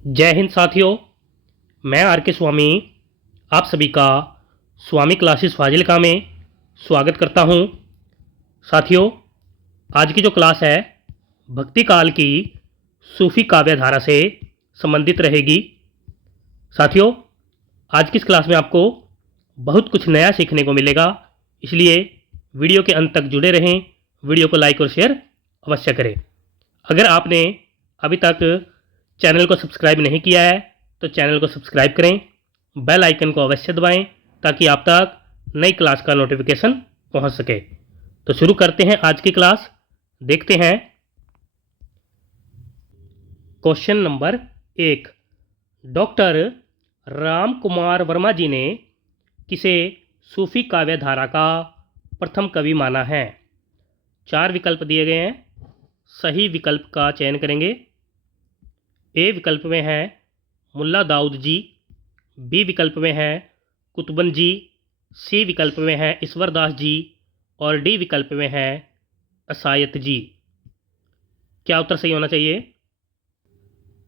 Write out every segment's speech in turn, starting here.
जय हिंद साथियों। मैं आर के स्वामी आप सभी का स्वामी क्लासेस फाजिलका में स्वागत करता हूं। साथियों, आज की जो क्लास है भक्ति काल की सूफी काव्य धारा से संबंधित रहेगी। साथियों, आज की इस क्लास में आपको बहुत कुछ नया सीखने को मिलेगा, इसलिए वीडियो के अंत तक जुड़े रहें। वीडियो को लाइक और शेयर अवश्य करें। अगर आपने अभी तक चैनल को सब्सक्राइब नहीं किया है तो चैनल को सब्सक्राइब करें, बेल आइकन को अवश्य दबाएं ताकि आप तक नई क्लास का नोटिफिकेशन पहुंच सके। तो शुरू करते हैं आज की क्लास। देखते हैं question number 1। Doctor Ram Kumar Verma ji ने किसे सूफी काव्य धारा का प्रथम कवि माना है? 4 विकल्प दिए गए हैं, सही विकल्प का चयन करेंगे। ए विकल्प में है मुल्ला दाऊद जी, बी विकल्प में है कुतुबन जी, सी विकल्प में है ईश्वरदास जी और डी विकल्प में है असायत जी। क्या उत्तर सही होना चाहिए?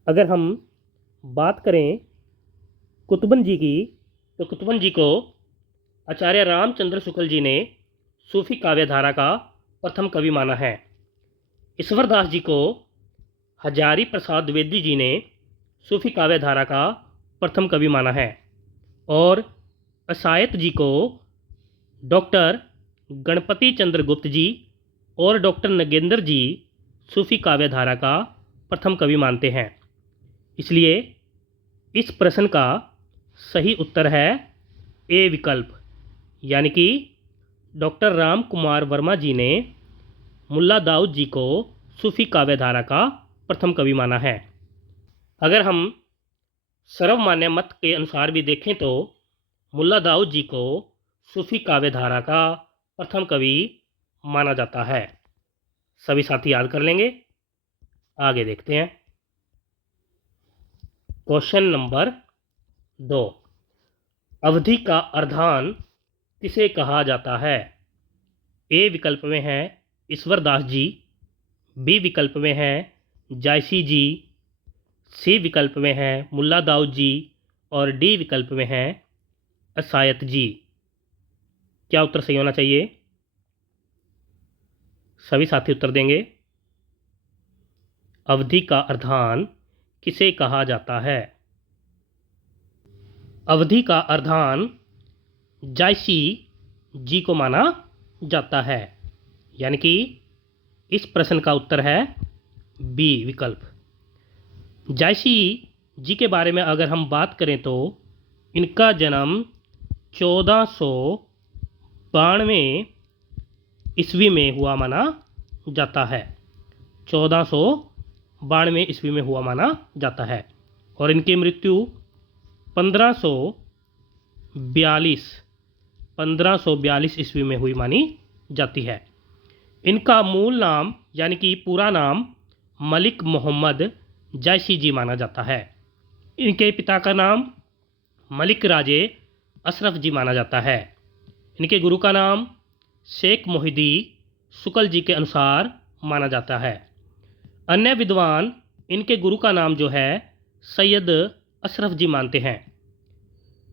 अगर हम बात करें कुतुबन जी की, तो कुतुबन जी को आचार्य रामचंद्र शुक्ल जी ने सूफी काव्य धारा का प्रथम कवि माना है। ईश्वरदास जी को हजारी प्रसाद द्विवेदी जी ने सूफी काव्य धारा का प्रथम कवि माना है और असायत जी को डॉक्टर गणपति चंद्र गुप्त जी और डॉक्टर नगेंद्र जी सूफी काव्य धारा का प्रथम कवि मानते हैं। इसलिए इस प्रश्न का सही उत्तर है ए विकल्प, यानी कि डॉक्टर राम कुमार वर्मा जी ने मुल्ला दाऊद जी को सूफी काव्य धारा का प्रथम कवि माना है। अगर हम सर्वमान्य मत के अनुसार भी देखें तो मुल्ला दाऊद जी को सूफी काव्य धारा का प्रथम कवि माना जाता है। सभी साथी याद कर लेंगे। आगे देखते हैं क्वेश्चन नंबर 2। अवधि का अर्धान किसे कहा जाता है? ए विकल्प में है ईश्वरदास जी, बी विकल्प में है जायसी जी, सी विकल्प में है मुल्ला दाऊद जी और डी विकल्प में है असायत जी। क्या उत्तर सही होना चाहिए? सभी साथी उत्तर देंगे। अवधि का अर्धान किसे कहा जाता है? अवधि का अर्धान जायसी जी को माना जाता है, यानी कि इस प्रश्न का उत्तर है बी विकल्प। जायसी जी के बारे में अगर हम बात करें तो इनका जन्म 1492 ईस्वी में हुआ माना जाता है। 1492 ईस्वी में हुआ माना जाता है और इनकी मृत्यु 1542 ईस्वी में हुई मानी जाती है। इनका मूल नाम यानी कि पूरा नाम मलिक मोहम्मद जायसी जी माना जाता है। इनके पिता का नाम मलिक राजे अशरफ जी माना जाता है। इनके गुरु का नाम शेख मोहिदी शुक्ल जी के अनुसार माना जाता है। अन्य विद्वान इनके गुरु का नाम जो है सैयद अशरफ जी मानते हैं।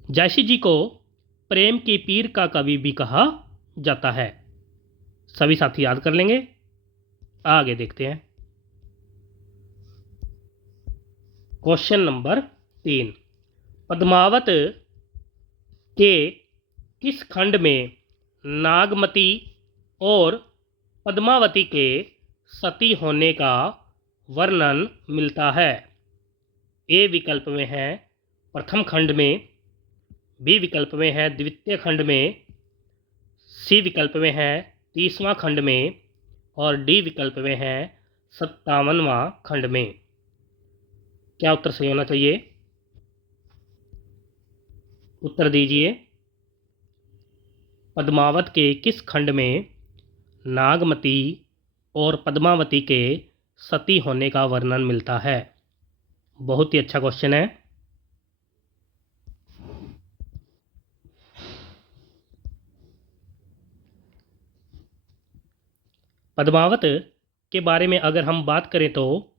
जायसी जी को प्रेम की पीर का कवि भी कहा जाता है। सभी साथी याद कर लेंगे। आगे देखते हैं क्वेश्चन नंबर 3। पद्मावत के किस खंड में नागमती और पद्मावती के सती होने का वर्णन मिलता है? ए विकल्प में है प्रथम खंड में, बी विकल्प में है द्वितीय खंड में, सी विकल्प में है 30वां खंड में और डी विकल्प में है 57वां खंड में। क्या उत्तर सही होना चाहिए? उत्तर दीजिए। पद्मावत के किस खंड में नागमती और पद्मावती के सती होने का वर्णन मिलता है? बहुत ही अच्छा क्वेश्चन है। पद्मावत के बारे में अगर हम बात करें तो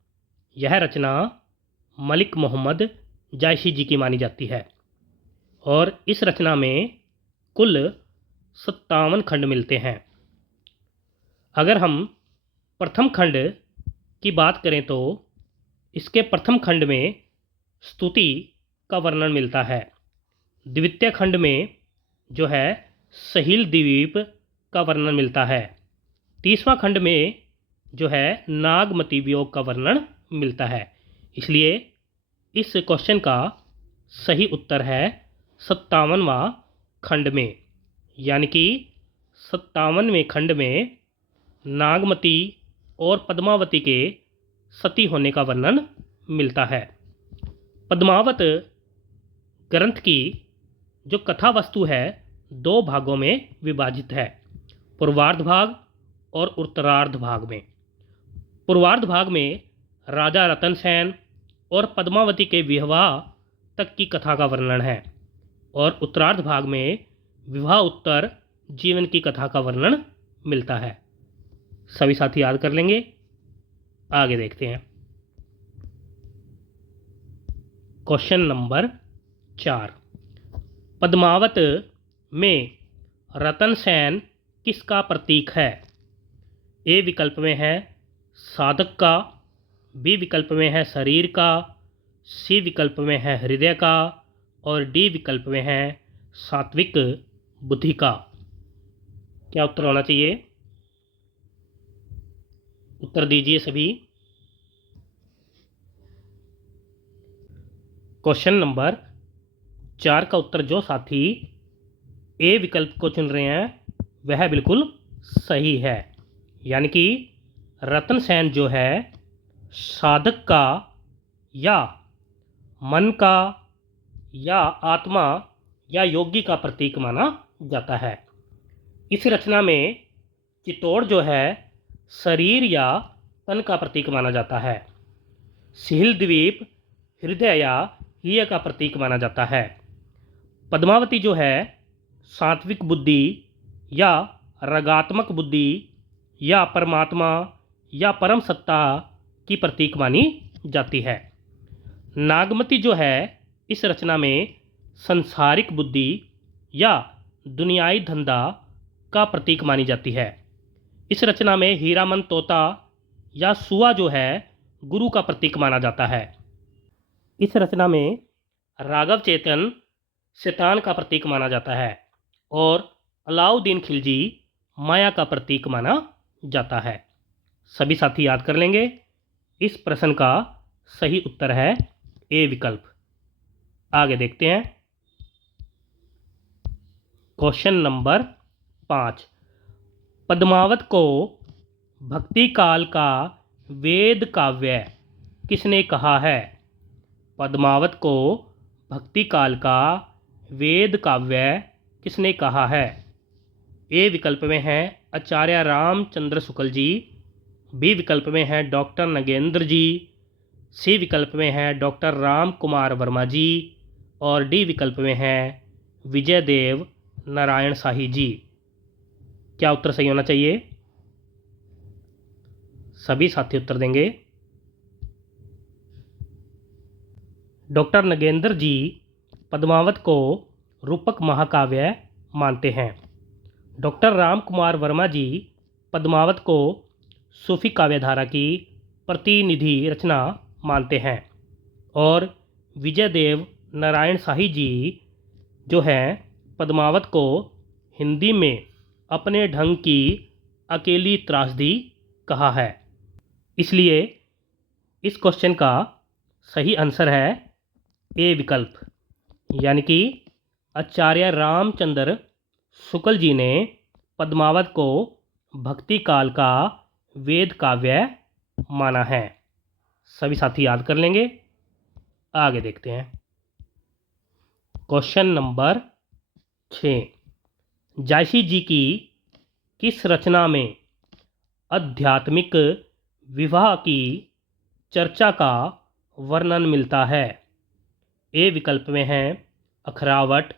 यह रचना मलिक मोहम्मद जायसी जी की मानी जाती है। और इस रचना में कुल 57 खंड मिलते हैं। अगर हम प्रथम खंड की बात करें तो इसके प्रथम खंड में स्तुति का वर्णन मिलता है। द्वितीय खंड में जो है सहील द्वीप का वर्णन मिलता है। तीसवां खंड में जो है नागमती वियोग का वर्णन मिलता है। इसलिए इस क्वेश्चन का सही उत्तर है 57वां खंड में, यानी कि 57वें खंड में नागमती और पद्मावती के सती होने का वर्णन मिलता है। पद्मावत ग्रंथ की जो कथा वस्तु है 2 भागों में विभाजित है, पूर्वार्ध भाग और उत्तरार्ध भाग में। पूर्वार्ध भाग में राजा रतन सेन और पद्मावती के विवाह तक की कथा का वर्णन है, और उत्तरार्ध भाग में विवाह उत्तर जीवन की कथा का वर्णन मिलता है। सभी साथी याद कर लेंगे। आगे देखते हैं। Question number 4। पद्मावत में रतन सेन किसका प्रतीक है? ए विकल्प में है साधक का, बी विकल्प में है शरीर का, सी विकल्प में है हृदय का, और डी विकल्प में है सात्विक बुद्धि का। क्या उत्तर होना चाहिए? उत्तर दीजिए सभी। क्वेश्चन नंबर 4 का उत्तर जो साथी ए विकल्प को चुन रहे हैं वह बिल्कुल सही है, यानी कि रतन सेन जो है साधक का या मन का या आत्मा या योगी का प्रतीक माना जाता है। इस रचना में चित्तौड़ जो है शरीर या तन का प्रतीक माना जाता है। सिहिल द्वीप हृदय या हिय का प्रतीक माना जाता है। पद्मावती जो है सात्विक बुद्धि या रगात्मक बुद्धि या परमात्मा या परम सत्ता की प्रतीक मानी जाती है। नागमती जो है इस रचना में संसारिक बुद्धि या दुनियाई धंधा का प्रतीक मानी जाती है। इस रचना में हीरामन तोता या सुआ जो है गुरु का प्रतीक माना जाता है। इस रचना में राघव चेतन शैतान का प्रतीक माना जाता है और अलाउद्दीन खिलजी माया का प्रतीक माना जाता है। सभी साथी याद कर लेंगे। इस प्रश्न का सही उत्तर है ए विकल्प। आगे देखते हैं। Question number 5। पद्मावत को भक्ति काल का वेद काव्य किसने कहा है? पद्मावत को भक्ति काल का वेद काव्य किसने कहा है? ए विकल्प में है आचार्य रामचंद्र शुक्ल जी, बी विकल्प में है डॉक्टर नगेंद्र जी, सी विकल्प में है डॉक्टर राम कुमार वर्मा जी, और डी विकल्प में है विजयदेव नारायण शाही जी। क्या उत्तर सही होना चाहिए? सभी साथी उत्तर देंगे। डॉक्टर नगेंद्र जी पद्मावत को रूपक महाकाव्य मानते हैं। डॉक्टर राम कुमार वर्मा जी पद्मावत को सूफी काव्यधारा की प्रतिनिधि रचना मानते हैं, और विजयदेव नारायण शाही जी जो हैं पद्मावत को हिंदी में अपने ढंग की अकेली त्रासदी कहा है। इसलिए इस क्वेश्चन का सही आंसर है ए विकल्प, यानी कि आचार्य रामचंद्र शुक्ल जी ने पद्मावत को भक्ति काल का वेद काव्य माना है। सभी साथी याद कर लेंगे। आगे देखते हैं। Question number 6। जायसी जी की किस रचना में आध्यात्मिक विवाह की चर्चा का वर्णन मिलता है? ए विकल्प में है अखरावट,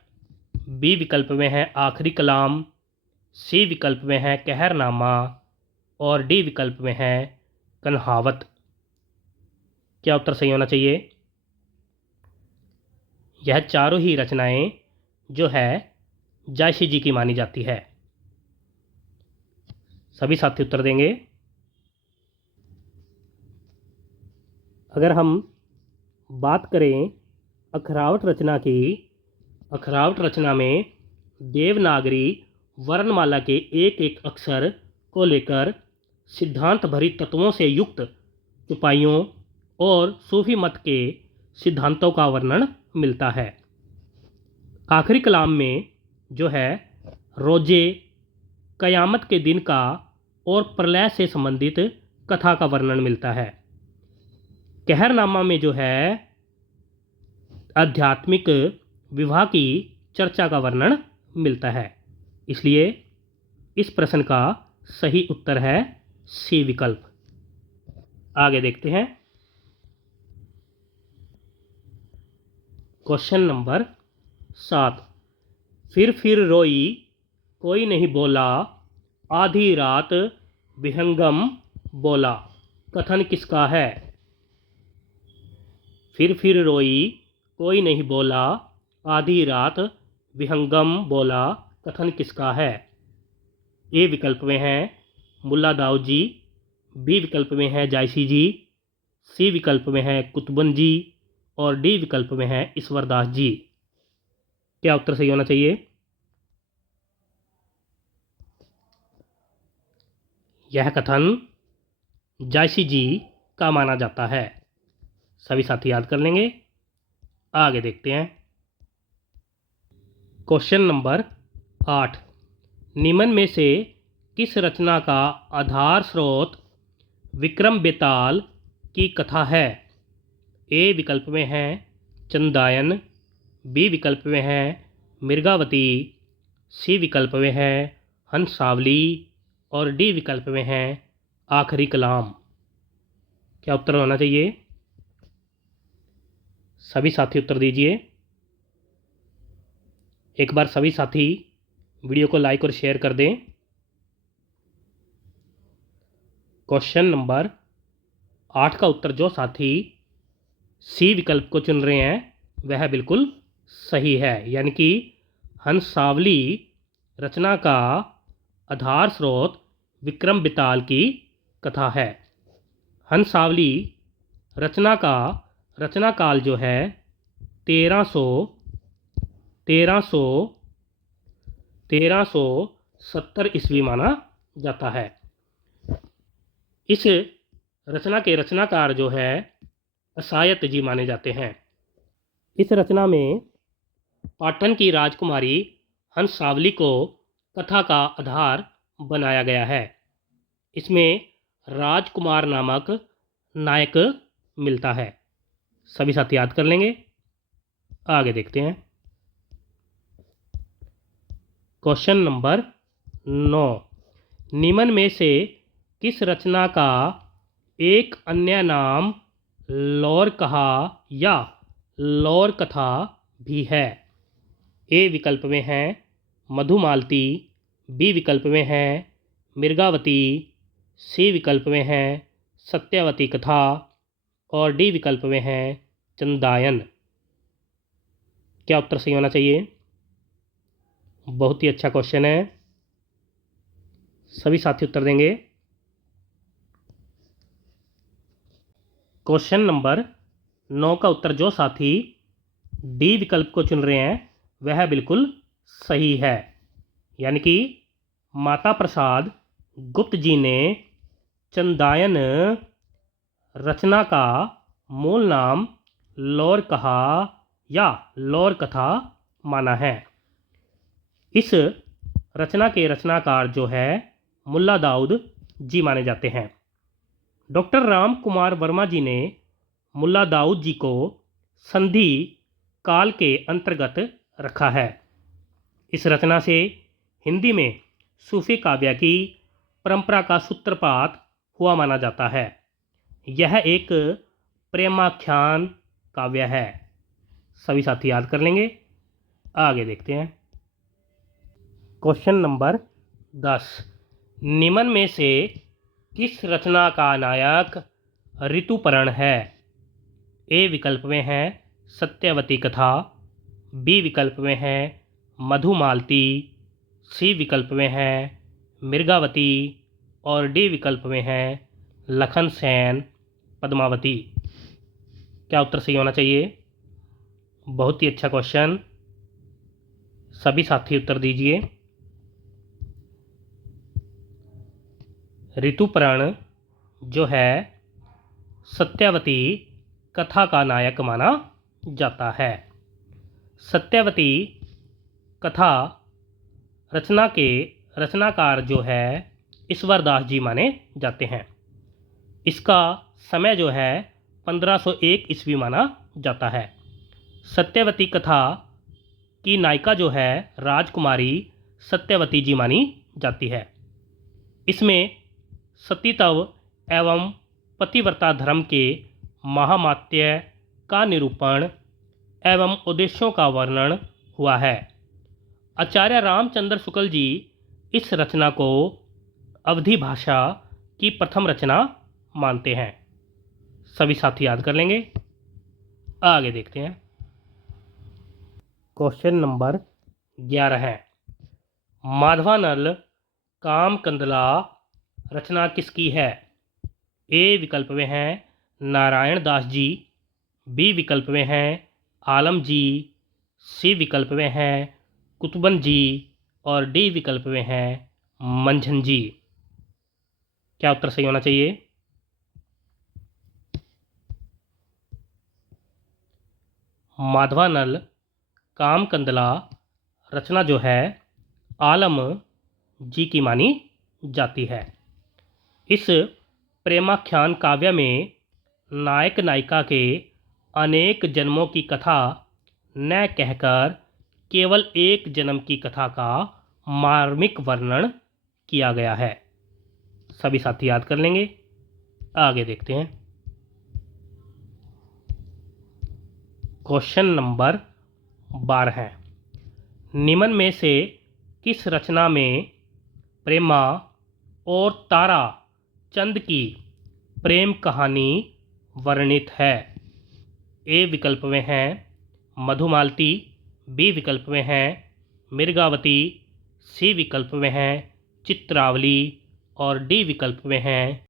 बी विकल्प में है आखिरी कलाम, सी विकल्प में है कहरनामा, और डी विकल्प में है कन्हावत। क्या उत्तर सही होना चाहिए? यह चारों ही रचनाएं जो है जायसी जी की मानी जाती है। सभी साथी उत्तर देंगे। अगर हम बात करें अखरावट रचना की, अखरावट रचना में देवनागरी वर्णमाला के एक एक अक्षर को लेकर सिद्धांत भरी तत्वों से युक्त चौपाइयों और सूफी मत के सिद्धांतों का वर्णन मिलता है। आखिरी कलाम में जो है रोजे, कयामत के दिन का और प्रलय से संबंधित कथा का वर्णन मिलता है। कहरनामा में जो है आध्यात्मिक विवाह की चर्चा का वर्णन मिलता है। इसलिए इस प्रश्न का सही उत्तर है सी विकल्प। आगे देखते हैं। Question number 7। फिर रोई कोई नहीं बोला, आधी रात विहंगम बोला, कथन किसका है? फिर रोई कोई नहीं बोला, आधी रात विहंगम बोला, कथन किसका है? ए विकल्प में है मुल्ला दाऊद जी, बी विकल्प में है जायसी जी, सी विकल्प में है कुतुबन जी और डी विकल्प में है ईश्वरदास जी। क्या उत्तर सही होना चाहिए? यह कथन जायसी जी का माना जाता है। सभी साथी याद कर लेंगे। आगे देखते हैं। Question number 8। निम्न में से किस रचना का आधार स्रोत विक्रम बेताल की कथा है? ए विकल्प में है चंदायन, बी विकल्प में है मृगावती, सी विकल्प में है हंसावली और डी विकल्प में है आखिरी कलाम। क्या उत्तर होना चाहिए? सभी साथी उत्तर दीजिए। एक बार सभी साथी वीडियो को लाइक और शेयर कर दें। क्वेश्चन नंबर 8 का उत्तर जो साथी सी विकल्प को चुन रहे हैं वह बिल्कुल सही है, यानी कि हंसावली रचना का आधार स्रोत विक्रम बेताल की कथा है। हंसावली रचना का रचना काल जो है 1370 ईस्वी माना जाता है। इस रचना के रचनाकार जो है असायत जी माने जाते हैं। इस रचना में पाटन की राजकुमारी हंसावली को कथा का आधार बनाया गया है। इसमें राजकुमार नामक नायक मिलता है। सभी साथी याद कर लेंगे। आगे देखते हैं। Question number 9। निम्न में से किस रचना का एक अन्य नाम लौर कहा या लौर कथा भी है? ए विकल्प में है मधुमालती, बी विकल्प में है मृगावती, सी विकल्प में है सत्यवती कथा और डी विकल्प में है चंदायन। क्या उत्तर सही होना चाहिए? बहुत ही अच्छा क्वेश्चन है। सभी साथी उत्तर देंगे। क्वेश्चन नंबर 9 का उत्तर जो साथी डी विकल्प को चुन रहे हैं वह बिल्कुल सही है, यानी कि माता प्रसाद गुप्त जी ने चंदायन रचना का मूल नाम लौर कहा या लौर कथा माना है। इस रचना के रचनाकार जो है मुल्ला दाऊद जी माने जाते हैं। डॉक्टर राम कुमार वर्मा जी ने मुल्ला दाऊद जी को संधि काल के अंतर्गत रखा है। इस रचना से हिंदी में सूफी काव्य की परंपरा का सूत्रपात हुआ माना जाता है। यह एक प्रेमाख्यान काव्य है। सभी साथी याद कर लेंगे। आगे देखते हैं। Question number 10। निम्न में से किस रचना का नायक ऋतुपर्ण है? ए विकल्प में है सत्यवती कथा, बी विकल्प में है मधुमालती, सी विकल्प में है मृगावती और डी विकल्प में है लखन सेन पद्मावती। क्या उत्तर सही होना चाहिए? बहुत ही अच्छा क्वेश्चन, सभी साथी उत्तर दीजिए। ऋतुपर्ण जो है सत्यवती कथा का नायक माना जाता है। सत्यवती कथा रचना के रचनाकार जो है ईश्वर दास जी माने जाते हैं। इसका समय जो है 1501 ईस्वी माना जाता है। सत्यवती कथा की नायिका जो है राजकुमारी सत्यवती जी मानी जाती है। इसमें सतीत्व एवं पतिव्रता धर्म के महामात्य का निरूपण एवं उद्देश्यों का वर्णन हुआ है। आचार्य रामचंद्र शुक्ल जी इस रचना को अवधी भाषा की प्रथम रचना मानते हैं। सभी साथी याद कर लेंगे। आगे देखते हैं। क्वेश्चन नंबर 11 है, माधवानल कामकंदला रचना किसकी है? ए विकल्प में है नारायण दास जी, बी विकल्प में है आलम जी, सी विकल्प में है कुतुबन जी और डी विकल्प में है मंझन जी। क्या उत्तर सही होना चाहिए? माधवानल कामकंदला रचना जो है आलम जी की मानी जाती है। इस प्रेमाख्यान काव्य में नायक नायिका के अनेक जन्मों की कथा न कहकर केवल एक जन्म की कथा का मार्मिक वर्णन किया गया है। सभी साथी याद कर लेंगे। आगे देखते हैं। क्वेश्चन नंबर 12 है, निम्न में से किस रचना में प्रेमा और तारा चंद की प्रेम कहानी वर्णित है? ए विकल्प में है मधुमालती, बी विकल्प में है मृगावती, सी विकल्प में है चित्रावली और डी विकल्प में है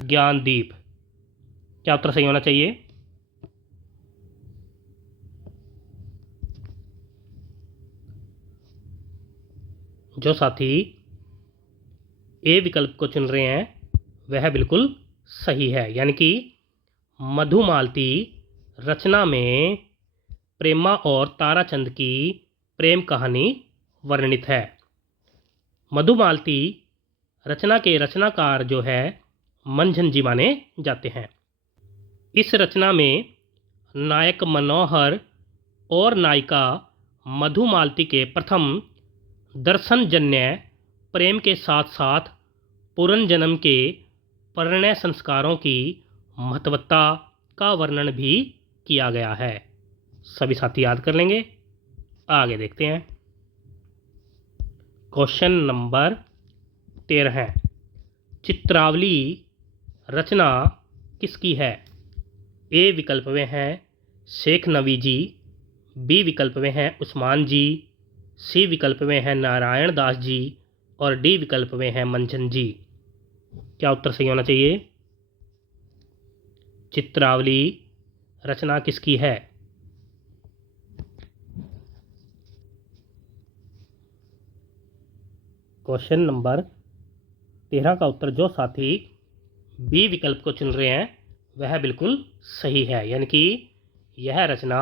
ज्ञानदीप। क्या उत्तर सही होना चाहिए? जो साथी ए विकल्प को चुन रहे हैं वह बिल्कुल सही है, यानी कि मधुमालती रचना में प्रेमा और ताराचंद की प्रेम कहानी वर्णित है। मधुमालती रचना के रचनाकार जो है मंझन जी माने जाते हैं। इस रचना में नायक मनोहर और नायिका मधुमालती के प्रथम दर्शनजन्य प्रेम के साथ साथ पुनर्जन्म के परिणय संस्कारों की महत्वता का वर्णन भी किया गया है। सभी साथी याद कर लेंगे। आगे देखते हैं। क्वेश्चन नंबर 13 है, चित्रावली रचना किसकी है? ए विकल्प में है शेख नवी जी, बी विकल्प में है उस्मान जी, सी विकल्प में है नारायण दास जी और डी विकल्प में है मंझन जी। क्या उत्तर सही होना चाहिए? चित्रावली रचना किसकी है? क्वेश्चन नंबर 13 का उत्तर जो साथी बी विकल्प को चुन रहे हैं वह बिल्कुल सही है, यानी कि यह रचना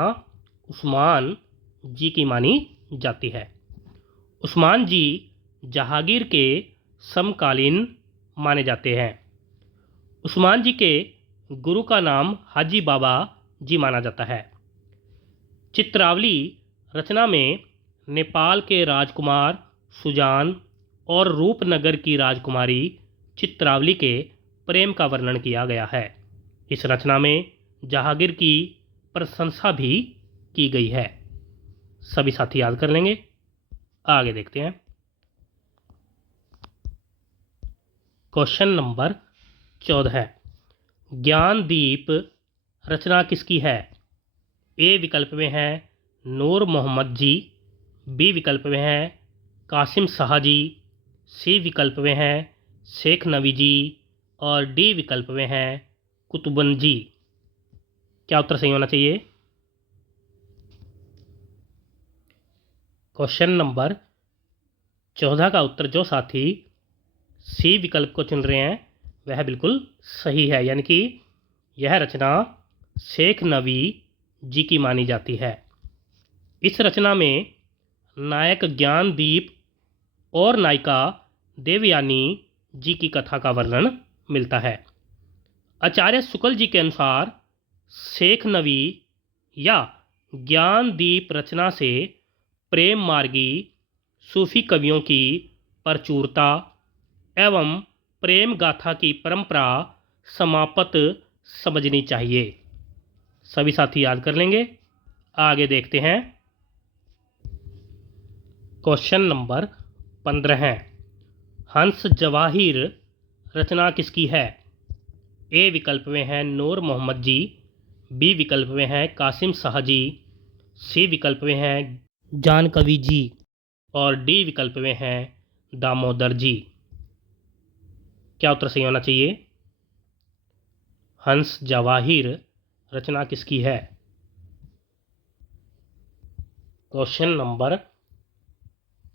उस्मान जी की मानी जाती है। उस्मान जी जहांगीर के समकालीन माने जाते हैं। उस्मान जी के गुरु का नाम हाजी बाबा जी माना जाता है। चित्रावली रचना में नेपाल के राजकुमार सुजान और रूपनगर की राजकुमारी चित्रावली के प्रेम का वर्णन किया गया है। इस रचना में जहांगीर की प्रशंसा भी की गई है। सभी साथी याद कर लेंगे। आगे देखते हैं। क्वेश्चन नंबर 14 है, ज्ञानदीप रचना किसकी है? ए विकल्प में है नूर मोहम्मद जी, बी विकल्प में है कासिम शाह जी, सी विकल्प में है शेख नबी जी और डी विकल्प में है कुतुबन जी। क्या उत्तर सही होना चाहिए? क्वेश्चन नंबर 14 का उत्तर जो साथी सी विकल्प को चुन रहे हैं वह बिल्कुल सही है, यानी कि यह रचना शेख नबी जी की मानी जाती है। इस रचना में नायक ज्ञानदीप और नायिका देवयानी जी की कथा का वर्णन मिलता है। आचार्य शुक्ल जी के अनुसार शेख नबी या ज्ञानदीप रचना से प्रेम मार्गी सूफी कवियों की प्रचुरता एवं प्रेम गाथा की परंपरा समाप्त समझनी चाहिए। सभी साथी याद कर लेंगे। आगे देखते हैं। क्वेश्चन नंबर 15 है, हंस जवाहिर रचना किसकी है? ए विकल्प में है नूर मोहम्मद जी, बी विकल्प में है कासिम शाह जी, सी विकल्प में है जान कवि जी और डी विकल्प में है दामोदर जी। क्या उत्तर सही होना चाहिए? हंस जवाहिर रचना किसकी है? क्वेश्चन नंबर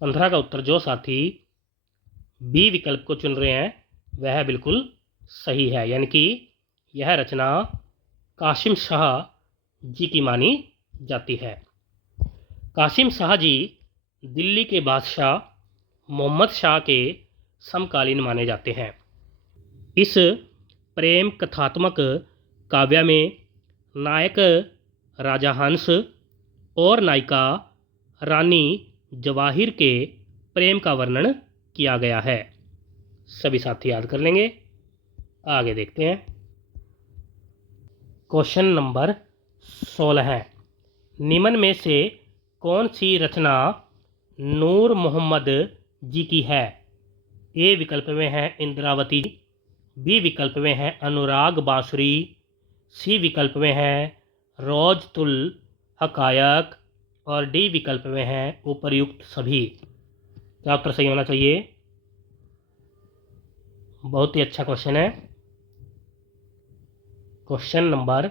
15 का उत्तर जो साथी बी विकल्प को चुन रहे हैं वह बिल्कुल सही है, यानी कि यह रचना कासिम शाह जी की मानी जाती है। कासिम शाह जी दिल्ली के बादशाह मोहम्मद शाह के समकालीन माने जाते हैं। इस प्रेम कथात्मक काव्य में नायक राजा हंस और नायिका रानी जवाहिर के प्रेम का वर्णन किया गया है। सभी साथी याद कर लेंगे। आगे देखते हैं। क्वेश्चन नंबर 16 है, निम्न में से कौन सी रचना नूर मोहम्मद जी की है? ए विकल्प में है इंद्रावती, बी विकल्प में है अनुराग बांसुरी, सी विकल्प में है रोजतुल हकायक और डी विकल्प में है उपर्युक्त सभी। क्या उत्तर सही होना चाहिए? बहुत ही अच्छा क्वेश्चन है। क्वेश्चन नंबर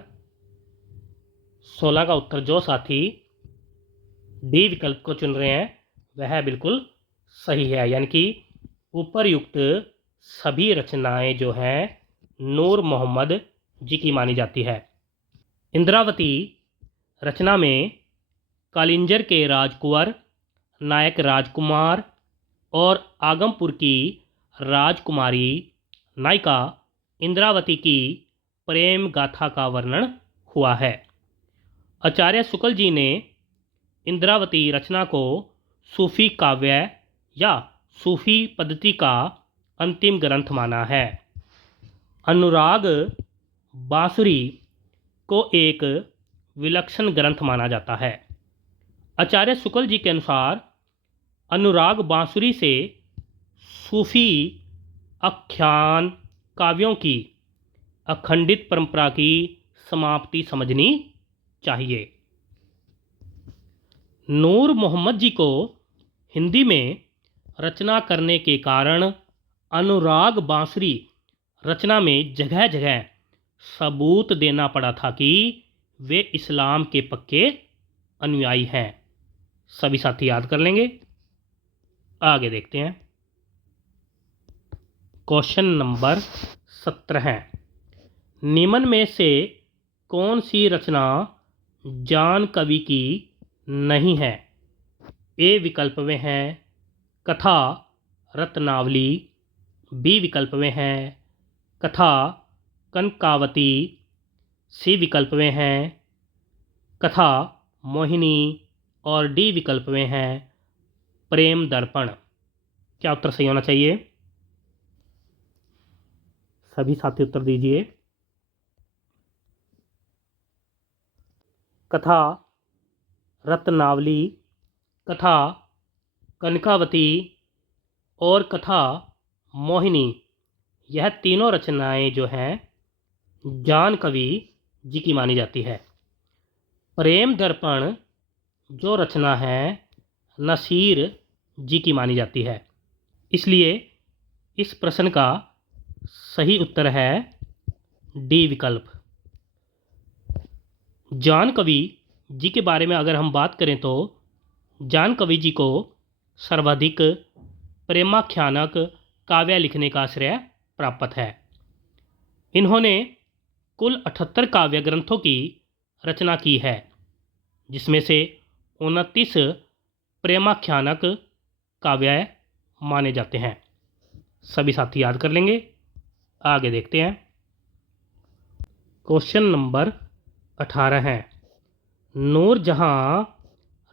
16 का उत्तर जो साथी डी विकल्प को चुन रहे हैं वह बिल्कुल सही है, यानी कि उपर्युक्त सभी रचनाएं जो हैं नूर मोहम्मद जी की मानी जाती है। इंद्रावती रचना में कालिंजर के राजकुंवर, नायक राजकुमार और आगमपुर की राजकुमारी नायिका इंद्रावती की प्रेम गाथा का वर्णन हुआ है। आचार्य शुक्ल जी ने इंद्रावती रचना को सूफी काव्य या सूफी पद्धति का अंतिम ग्रंथ माना है। अनुराग बांसुरी को एक विलक्षण ग्रंथ माना जाता है। आचार्य शुक्ल जी के अनुसार अनुराग बांसुरी से सूफी आख्यान काव्यों की अखंडित परंपरा की समाप्ति समझनी चाहिए। नूर मोहम्मद जी को हिंदी में रचना करने के कारण अनुराग बांसुरी रचना में जगह जगह सबूत देना पड़ा था कि वे इस्लाम के पक्के अनुयायी हैं। सभी साथी याद कर लेंगे। आगे देखते हैं। क्वेश्चन नंबर 17 है, निम्न में से कौन सी रचना जान कवि की नहीं है? ए विकल्प में है कथा रत्नावली, बी विकल्प में है कथा कनकावती, सी विकल्प में है कथा मोहिनी और डी विकल्प में है प्रेम दर्पण। क्या उत्तर सही होना चाहिए? सभी साथी उत्तर दीजिए। कथा रत्नावली, कथा कनकावती और कथा मोहिनी, यह तीनों रचनाएं जो हैं जान कवि जी की मानी जाती है। प्रेम दर्पण जो रचना है नसीर जी की मानी जाती है। इसलिए इस प्रश्न का सही उत्तर है डी विकल्प। जान कवि जी के बारे में अगर हम बात करें तो जान कवि जी को सर्वाधिक प्रेमाख्यानक काव्य लिखने का श्रेय प्राप्त है। इन्होंने कुल 78 काव्य ग्रंथों की रचना की है, जिसमें से 29 प्रेमाख्यानक काव्य माने जाते हैं। सभी साथी याद कर लेंगे। आगे देखते हैं। क्वेश्चन नंबर 18 है, नूरजहां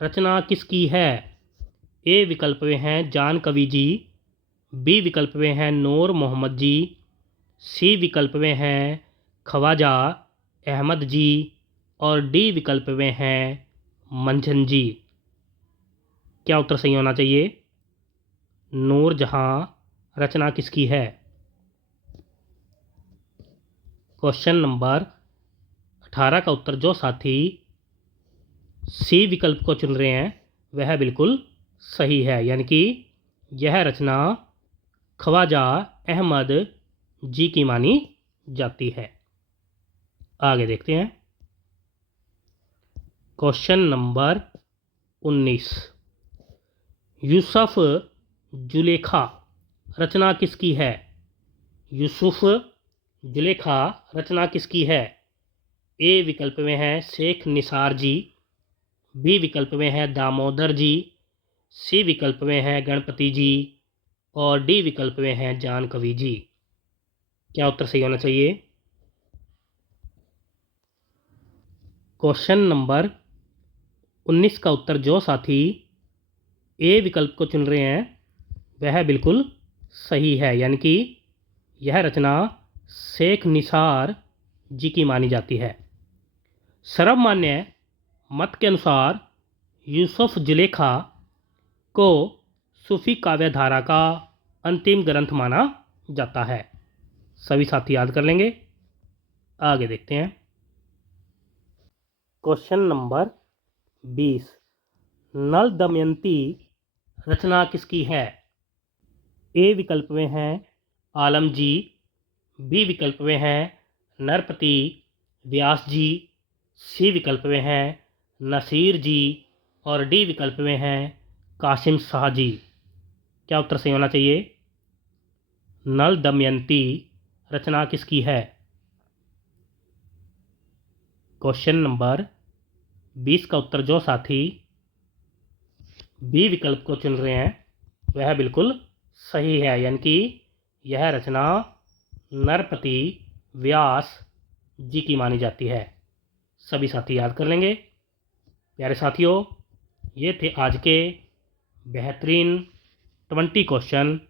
रचना किसकी है? ए विकल्प में हैं जान कवि जी, बी विकल्प में हैं नूर मोहम्मद जी, सी विकल्प में हैं ख्वाजा अहमद जी और डी विकल्प में हैं मंझन जी। क्या उत्तर सही होना चाहिए? नूरजहां रचना किसकी है? क्वेश्चन नंबर 18 का उत्तर जो साथी सी विकल्प को चुन रहे हैं वह बिल्कुल सही है, यानी कि यह रचना ख्वाजा अहमद जी की मानी जाती है। आगे देखते हैं। क्वेश्चन नंबर 19, यूसुफ जुलेखा रचना किसकी है? यूसुफ जुलेखा रचना किसकी है? ए विकल्प में है शेख निसार जी, बी विकल्प में है दामोदर जी, सी विकल्प में है गणपति जी और डी विकल्प में है जान कवि जी। क्या उत्तर सही होना चाहिए? क्वेश्चन नंबर 19 का उत्तर जो साथी ए विकल्प को चुन रहे हैं वह बिल्कुल सही है, यानी कि यह रचना शेख निसार जी की मानी जाती है। सर्वमान्य मत के अनुसार यूसुफ जुलेखा को सूफी काव्य धारा का अंतिम ग्रंथ माना जाता है। सभी साथी याद कर लेंगे। आगे देखते हैं। क्वेश्चन नंबर 20, नल दमयंती रचना किसकी है? ए विकल्प में हैं आलम जी, बी विकल्प में हैं नरपति व्यास जी, सी विकल्प में हैं नसीर जी और डी विकल्प में हैं कासिम शाह जी। क्या उत्तर सही होना चाहिए? नल दमयंती रचना किसकी है? क्वेश्चन नंबर 20 का उत्तर जो साथी बी विकल्प को चुन रहे हैं वह बिल्कुल सही है, यानी कि यह रचना नरपति व्यास जी की मानी जाती है। सभी साथी याद कर लेंगे। प्यारे साथियों, ये थे आज के बेहतरीन 20 क्वेश्चन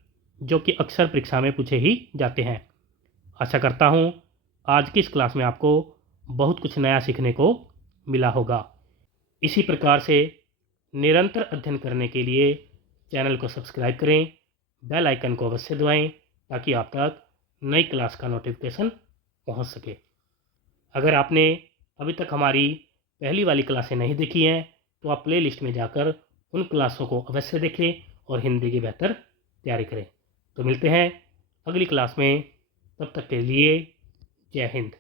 जो कि अक्सर परीक्षा में पूछे ही जाते हैं। आशा करता हूँ आज की इस क्लास में आपको बहुत कुछ नया सीखने को मिला होगा। इसी प्रकार से निरंतर अध्ययन करने के लिए चैनल को सब्सक्राइब करें, बेल आइकन को अवश्य दबाएं ताकि आप तक नई क्लास का नोटिफिकेशन पहुंच सके। अगर आपने अभी तक हमारी पहली वाली क्लासें नहीं देखी हैं तो आप प्ले लिस्ट में जाकर उन क्लासों को अवश्य देखें और हिंदी की बेहतर तैयारी करें। तो मिलते हैं अगली क्लास में, तब तक के लिए जय हिंद।